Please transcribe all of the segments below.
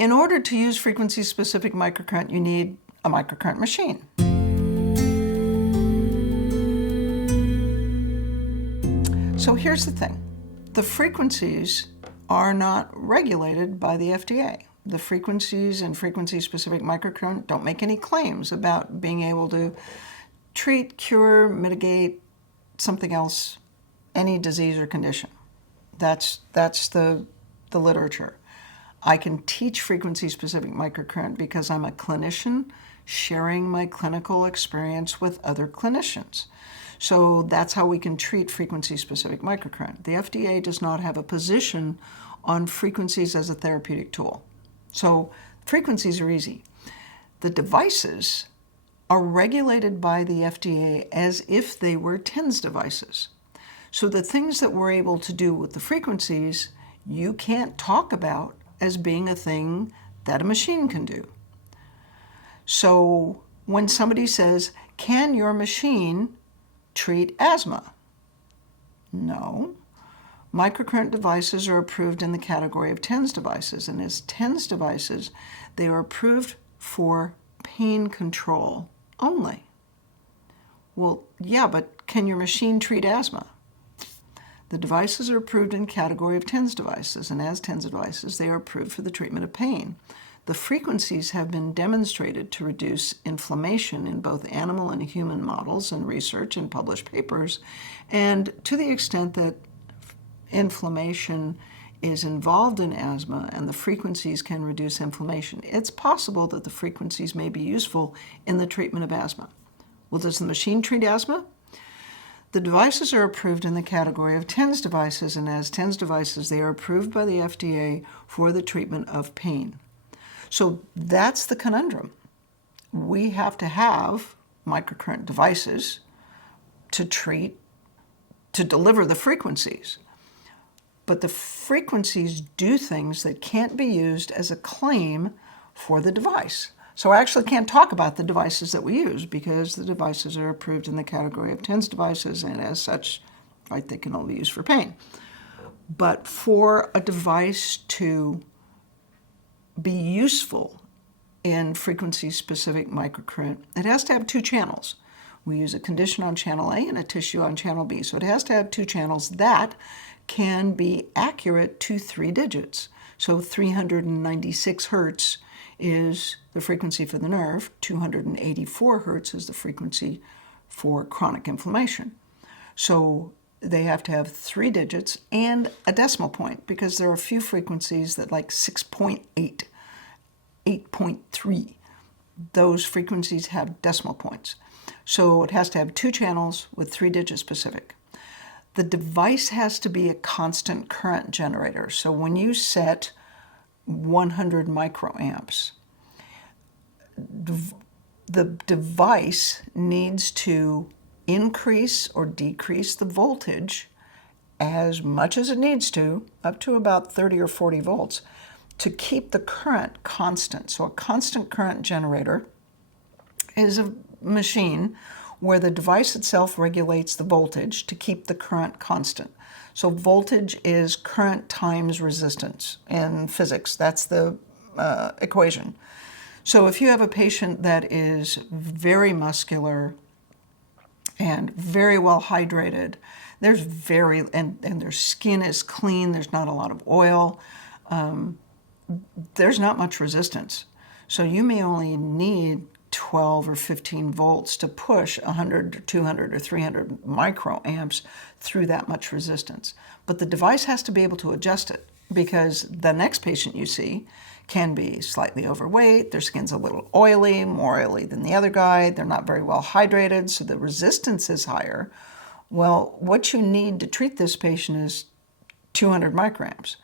In order to use frequency-specific microcurrent, you need a microcurrent machine. So here's the thing. The frequencies are not regulated by the FDA. The frequencies and frequency-specific microcurrent don't make any claims about being able to treat, cure, mitigate something else, any disease or condition. That's the literature. I can teach frequency-specific microcurrent because I'm a clinician sharing my clinical experience with other clinicians. So that's how we can treat frequency-specific microcurrent. The FDA does not have a position on frequencies as a therapeutic tool. So frequencies are easy. The devices are regulated by the FDA as if they were TENS devices. So the things that we're able to do with the frequencies, you can't talk about as being a thing that a machine can do. So when somebody says, can your machine treat asthma? No. Microcurrent devices are approved in the category of TENS devices, and as TENS devices, they are approved for pain control only. Well, yeah, but can your machine treat asthma? The devices are approved in the category of TENS devices, and as TENS devices, they are approved for the treatment of pain. The frequencies have been demonstrated to reduce inflammation in both animal and human models in research and published papers, and to the extent that inflammation is involved in asthma and the frequencies can reduce inflammation, it's possible that the frequencies may be useful in the treatment of asthma. Well, does the machine treat asthma? The devices are approved in the category of TENS devices, and as TENS devices, they are approved by the FDA for the treatment of pain. So that's the conundrum. We have to have microcurrent devices to deliver the frequencies. But the frequencies do things that can't be used as a claim for the device. So I actually can't talk about the devices that we use because the devices are approved in the category of TENS devices, and as such, right, they can only be used for pain. But for a device to be useful in frequency-specific microcurrent, it has to have two channels. We use a condition on channel A and a tissue on channel B. So it has to have two channels that can be accurate to 3 digits. So 396 hertz is the frequency for the nerve. 284 hertz is the frequency for chronic inflammation. So they have to have 3 digits and a decimal point, because there are a few frequencies that, like 6.8, 8.3, those frequencies have decimal points. So it has to have 2 channels with 3 digits specific. The device has to be a constant current generator. So when you set 100 microamps, the device needs to increase or decrease the voltage as much as it needs to, up to about 30 or 40 volts, to keep the current constant. So a constant current generator is a machine where the device itself regulates the voltage to keep the current constant. So voltage is current times resistance in physics. That's the equation. So if you have a patient that is very muscular and very well hydrated, and their skin is clean, there's not a lot of oil, there's not much resistance. So you may only need 12 or 15 volts to push 100 or 200 or 300 microamps through that much resistance. But the device has to be able to adjust it, because the next patient you see can be slightly overweight, their skin's a little oily, more oily than the other guy, they're not very well hydrated, so the resistance is higher. Well, what you need to treat this patient is 200 microamps.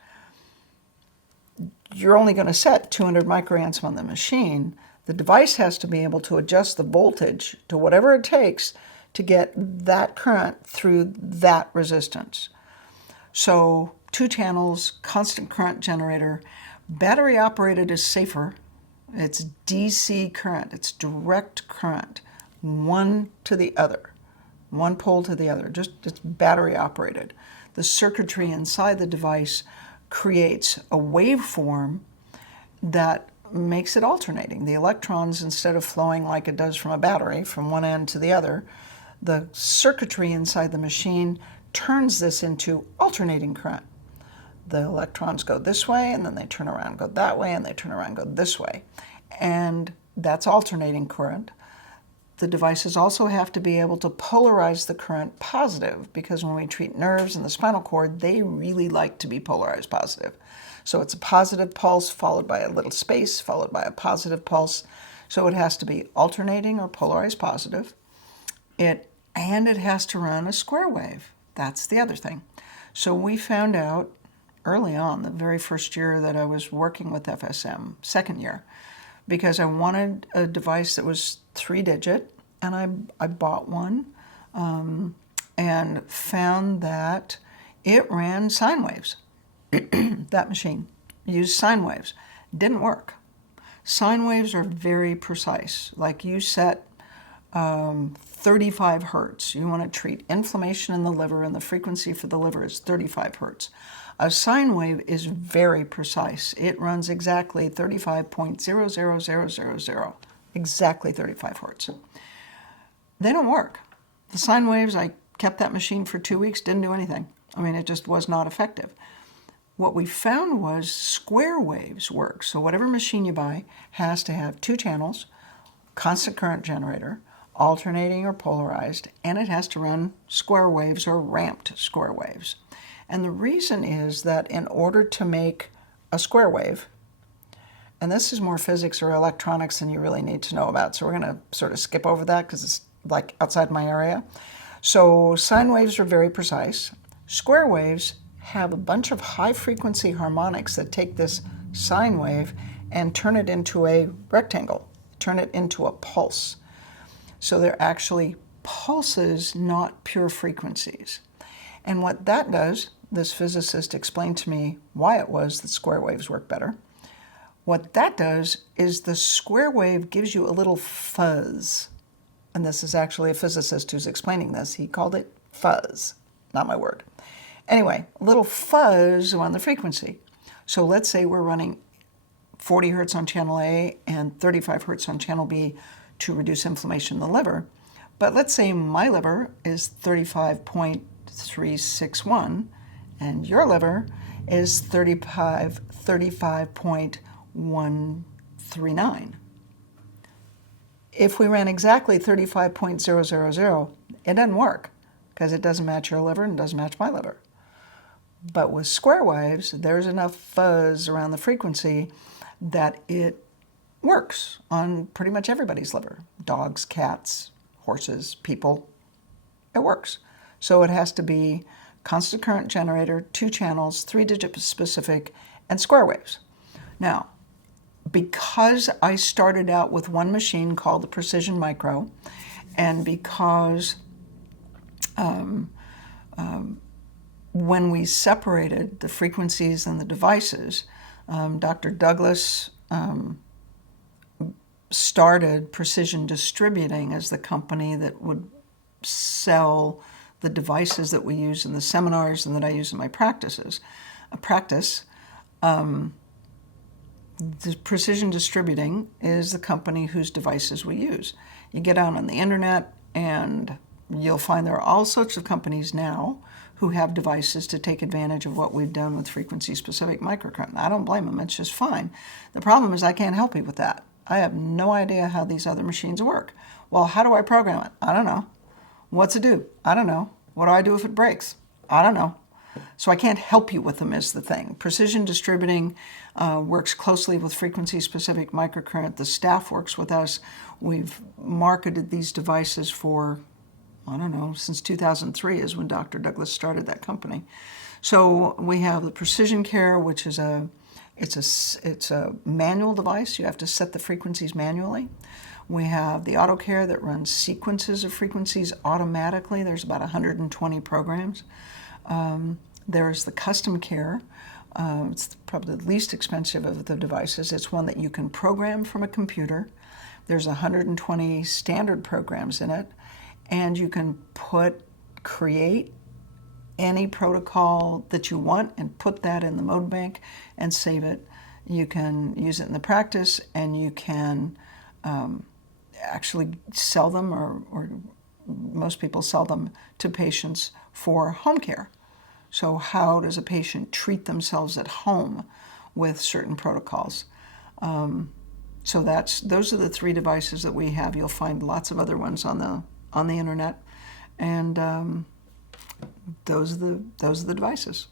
You're only going to set 200 microamps on the machine. The device has to be able to adjust the voltage to whatever it takes to get that current through that resistance. So 2 channels, constant current generator. Battery operated is safer. It's DC current. It's direct current, one to the other, one pole to the other. It's battery operated. The circuitry inside the device creates a waveform that makes it alternating. The electrons, instead of flowing like it does from a battery from one end to the other, the circuitry inside the machine turns this into alternating current. The electrons go this way, and then they turn around, go that way, and they turn around, go this way. And that's alternating current. The devices also have to be able to polarize the current positive, because when we treat nerves in the spinal cord, they really like to be polarized positive. So it's a positive pulse followed by a little space, followed by a positive pulse. So it has to be alternating or polarized positive. And it has to run a square wave. That's the other thing. So we found out early on, the very first year that I was working with FSM, second year, because I wanted a device that was 3-digit, and I bought one and found that it ran sine waves. That machine used sine waves. Didn't work. Sine waves are very precise. Like you set 35 hertz. You want to treat inflammation in the liver, and the frequency for the liver is 35 hertz. A sine wave is very precise. It runs exactly 35.00000, exactly 35 hertz. They don't work. The sine waves, I kept that machine for 2 weeks, didn't do anything. I mean, it just was not effective. What we found was square waves work. So whatever machine you buy has to have 2 channels, constant current generator, alternating or polarized, and it has to run square waves or ramped square waves. And the reason is that in order to make a square wave, and this is more physics or electronics than you really need to know about, so we're going to sort of skip over that because it's like outside my area. So sine waves are very precise. Square waves have a bunch of high-frequency harmonics that take this sine wave and turn it into a rectangle, turn it into a pulse. So they're actually pulses, not pure frequencies. And what that does, this physicist explained to me why it was that square waves work better. What that does is the square wave gives you a little fuzz. And this is actually a physicist who's explaining this. He called it fuzz, not my word. Anyway, a little fuzz on the frequency. So let's say we're running 40 hertz on channel A and 35 hertz on channel B to reduce inflammation in the liver. But let's say my liver is 35.361 and your liver is 35.139. If we ran exactly 35.000, it doesn't work because it doesn't match your liver and it doesn't match my liver. But with square waves, there's enough fuzz around the frequency that it works on pretty much everybody's liver. Dogs, cats, horses, people. It works. So it has to be constant current generator, 2 channels, 3-digit specific, and square waves. Now, because I started out with one machine called the Precision Micro, and because when we separated the frequencies and the devices, Dr. Douglas started Precision Distributing as the company that would sell the devices that we use in the seminars and that I use in my practice. The Precision Distributing is the company whose devices we use. You get out on the internet and you'll find there are all sorts of companies now who have devices to take advantage of what we've done with frequency-specific microcurrent. I don't blame them. It's just fine. The problem is I can't help you with that. I have no idea how these other machines work. Well, how do I program it? I don't know. What's it do? I don't know. What do I do if it breaks? I don't know. So I can't help you with them is the thing. Precision Distributing works closely with frequency-specific microcurrent. The staff works with us. We've marketed these devices for, I don't know, since 2003 is when Dr. Douglas started that company. So we have the Precision Care, which is it's a manual device. You have to set the frequencies manually. We have the Auto Care that runs sequences of frequencies automatically. There's about 120 programs. There's the Custom Care. It's probably the least expensive of the devices. It's one that you can program from a computer. There's 120 standard programs in it, and you can create any protocol that you want and put that in the mode bank and save it. You can use it in the practice, and you can actually sell them, or most people sell them to patients for home care. So how does a patient treat themselves at home with certain protocols? So those are the 3 devices that we have. You'll find lots of other ones on the internet, and those are the devices.